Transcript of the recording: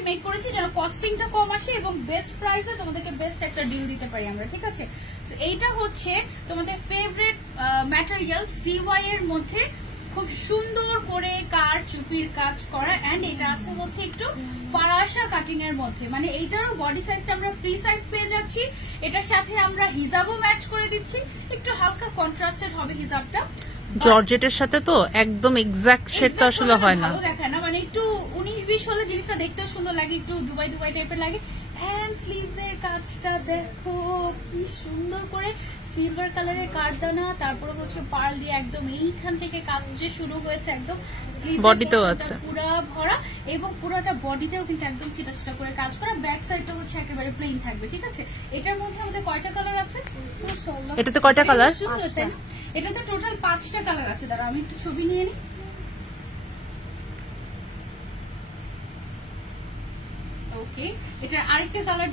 Make করেছি যেন কস্টিংটা কম আসে এবং বেস্ট প্রাইসে তোমাদেরকে বেস্ট একটা ডিল দিতে পারি আমরা, ঠিক আছে? এইটা হচ্ছে তোমাদের ফেভারিট ম্যাটেরিয়াল CY এর মধ্যে, খুব সুন্দর করে কার চুপির কাজ করা, এন্ড এটা আছে হচ্ছে একটু ফারাসা কাটিং এর মধ্যে, মানে এইটারও বডি সাইজটা আমরা ফ্রি সাইজ পেয়ে যাচ্ছি। এটার সাথে আমরা হিজাবও ম্যাচ করে দিচ্ছি, একটু হালকা কন্ট্রাস্টেড হবে হিজাবটা। জর্জেটের সাথে তো একদম এক্সাক্ট শেডটা আসলে হয় না, ভালো দেখায় না, মানে একটু 19-20 হলে জিনিসটা দেখতেও সুন্দর লাগে, একটু দুবাই দুবাই টাইপের লাগে। হ্যান্ড স্লিভস এর কাজটা দেখো কি সুন্দর করে সিলভার কালারের কারদানা, তারপরে হচ্ছে পার্ল দিয়ে একদম এইখান থেকে কাজ যে শুরু হয়েছে একদম বডিতেও আছে পুরা ভরা, এবং পুরাটা বডিতেও কিন্তু একদম চিটা চিটা করে কাজ করা। ব্যাক সাইডটা হচ্ছে একেবারে প্লেন থাকবে, ঠিক আছে? এটার মধ্যে আমাদের কয়টা কালার আছে? মাশাআল্লাহ, এটাতে কয়টা কালার? এটাতে টোটাল 5টা কালার আছে। দাঁড়া আমি একটু ছবি নিয়ে নিই। ওকে, এটার আরেকটা কালার